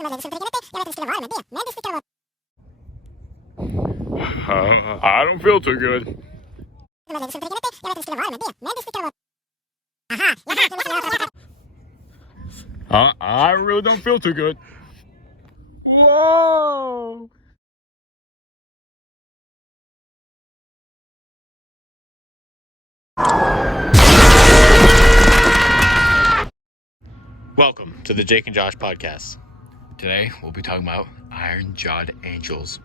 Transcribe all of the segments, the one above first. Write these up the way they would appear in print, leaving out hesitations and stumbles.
I don't feel too good. I really don't feel too good. Whoa! Welcome to the Jake and Josh podcast. Today we'll be talking about Iron-Jawed Angels.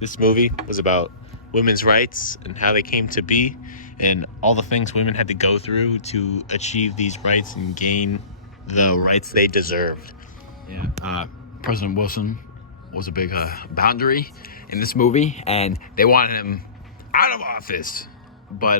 This movie was about women's rights and how they came to be and all the things women had to go through to achieve these rights and gain the rights they deserved. Yeah, President Wilson was a big boundary in this movie, and they wanted him out of office, but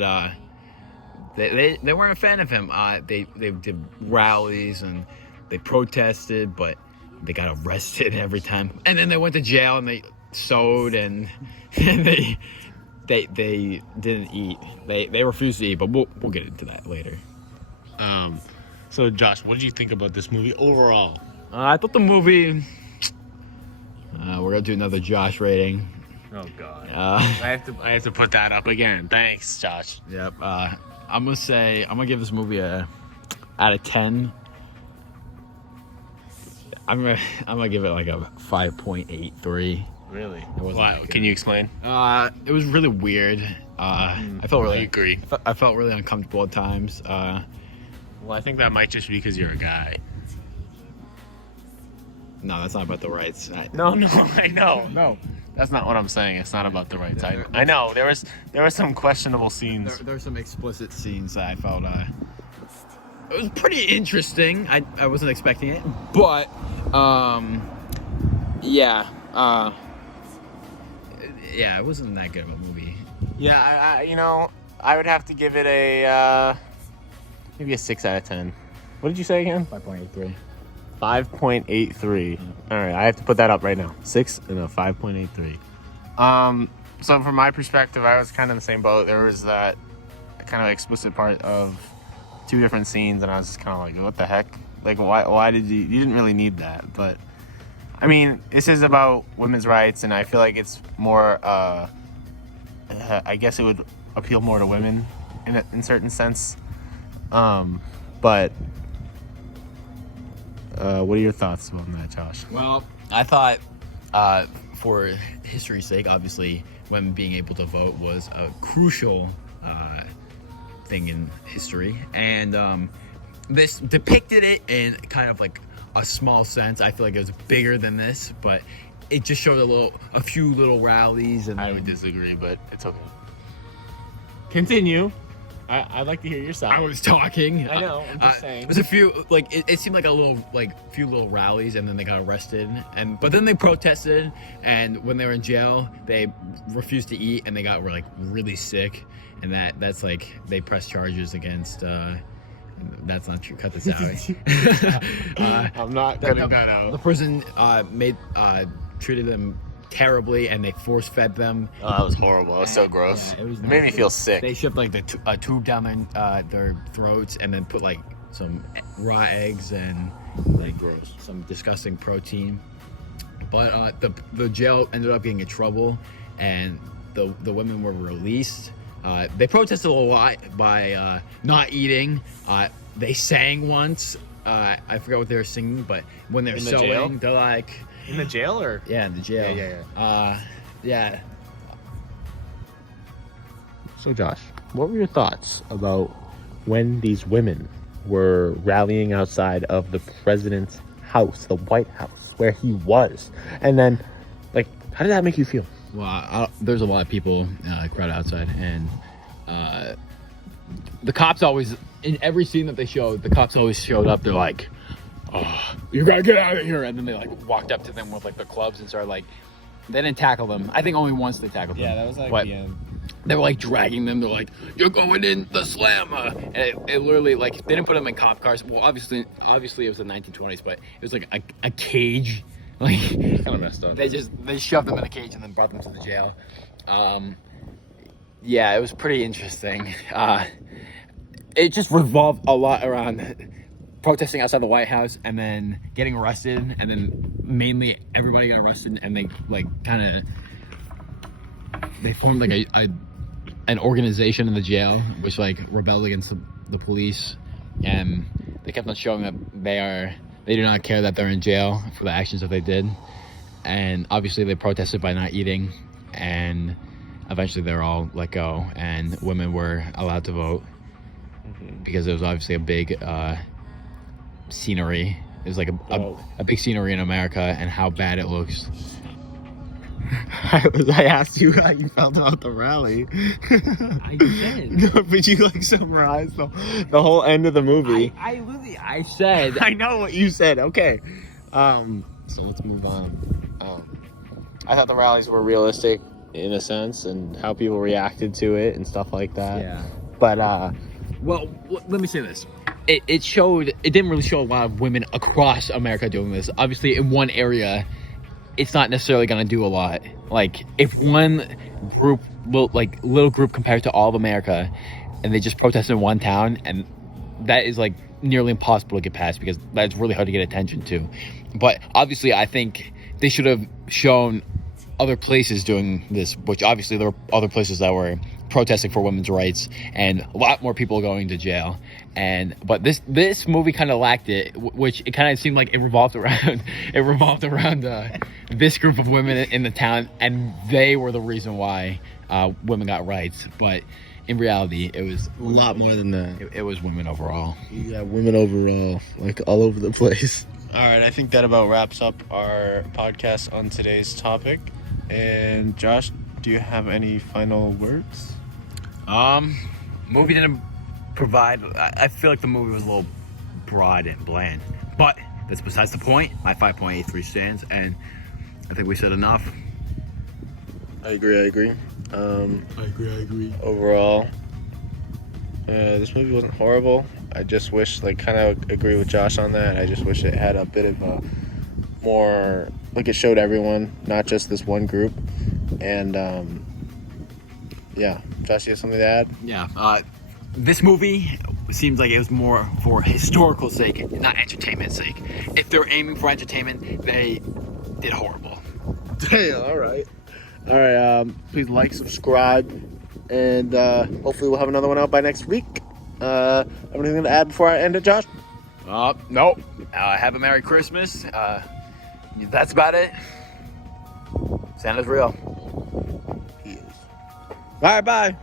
they weren't a fan of him. They did rallies and they protested, but they got arrested every time, and then they went to jail and they sewed and they didn't eat. They refused to eat, but we'll get into that later. So Josh, what did you think about this movie overall? I thought the movie. We're gonna do another Josh rating. Oh God! I have to put that up again. Thanks, Josh. Yep. I'm gonna give this movie a out of 10. I'm gonna give it like a 5.83. Really? Wow. Can you explain? It was really weird. I felt really. I agree. I felt really uncomfortable at times. Well, I think that might just be because you're a guy. No, that's not about the rights. No, I know. No, that's not what I'm saying. It's not about the rights. I know there were some questionable scenes. There were some explicit scenes that I felt it was pretty interesting. I wasn't expecting it, but yeah, it wasn't that good of a movie. Yeah, I would have to give it a maybe a 6 out of 10. What did you say again? 5.83. 5.83. All right, I have to put that up right now. 6 and a 5.83. So from my perspective, I was kind of in the same boat. There was that kind of explicit part of 2 different scenes, and I was just kind of like, what the heck? Like, why did you didn't really need that? But I mean, this is about women's rights, and I feel like it's more. I guess it would appeal more to women in certain sense. But. What are your thoughts on that, Josh? Well, I thought, for history's sake, obviously, women being able to vote was a crucial thing in history, and this depicted it in kind of like a small sense. I feel like it was bigger than this, but it just showed a few little rallies. And I would disagree, but it's okay. Continue. I'd like to hear your side. I was talking. I know. I'm just saying. There's a few, like it seemed like few little rallies, and then they got arrested. But then they protested, and when they were in jail, they refused to eat, and they got really sick, and that's like they pressed charges against. That's not true. Cut this out. I'm not cutting that out. The prison treated them terribly, and they force fed them. Oh, that was horrible. That was so gross. Yeah, it made me feel sick. They shoved like a tube down their throats, and then put like some raw eggs and like gross, some disgusting protein. But the jail ended up getting in trouble, and the women were released. They protested a lot by not eating. They sang once. I forgot what they were singing, but when they're sewing, they're like. In the jail, or? Yeah, in the jail. Yeah. So, Josh, what were your thoughts about when these women were rallying outside of the president's house, the White House, where he was? And then, like, how did that make you feel? Well, there's a lot of people crowded outside, and the cops always, in every scene that they showed, the cops always showed up. They're like, oh, you gotta get out of here, and then they like walked up to them with like the clubs and started like, they didn't tackle them. I think only once they tackled them. Yeah, that was like but the end. They were like dragging them. They're like, you're going in the slammer, and it literally like they didn't put them in cop cars. Well, obviously it was the 1920s, but it was like a cage. Like kind of messed up. They shoved them in a cage and then brought them to the jail. Yeah, it was pretty interesting. It just revolved a lot around protesting outside the White House and then getting arrested, and then mainly everybody got arrested, and they like kind of they formed like an organization in the jail which like rebelled against the police, and they kept on showing that they do not care that they're in jail for the actions that they did, and obviously they protested by not eating, and eventually they were all let go, and women were allowed to vote because it was obviously a big scenery. It was like a big scenery in America and how bad it looks. I asked you how you felt about the rally. I said. No, but you like summarized the whole end of the movie. I said. I know what you said. Okay. So let's move on. I thought the rallies were realistic in a sense, and how people reacted to it and stuff like that. Yeah. But well, let me say this. It didn't really show a lot of women across America doing this. Obviously, in one area, it's not necessarily going to do a lot. Like, if one group, little group compared to all of America, and they just protest in one town, and that is, like, nearly impossible to get past because that's really hard to get attention to. But, obviously, I think they should have shown other places doing this, which, obviously, there were other places that were protesting for women's rights, and a lot more people going to jail. But this movie kind of lacked it, which it kind of seemed like it revolved around this group of women in the town, and they were the reason why women got rights. But in reality, it was a lot more than that. It was women overall. Yeah, women overall, like all over the place. All right, I think that about wraps up our podcast on today's topic. And Josh, do you have any final words? Movie didn't provide. I feel like the movie was a little broad and bland, but that's besides the point. My 5.83 stands, and I think we said enough. I agree. I agree. Overall, this movie wasn't horrible. I just wish, kind of agree with Josh on that. I just wish it had a bit of a more, it showed everyone, not just this one group. And yeah, Josh, you have something to add? Yeah. This movie seems like it was more for historical sake, not entertainment sake. If they're aiming for entertainment, they did horrible. Damn, all right. Please like, subscribe, and hopefully we'll have another one out by next week. Have anything to add before I end it, Josh? Nope. Have a Merry Christmas. That's about it. Santa's real. He is. All right, bye.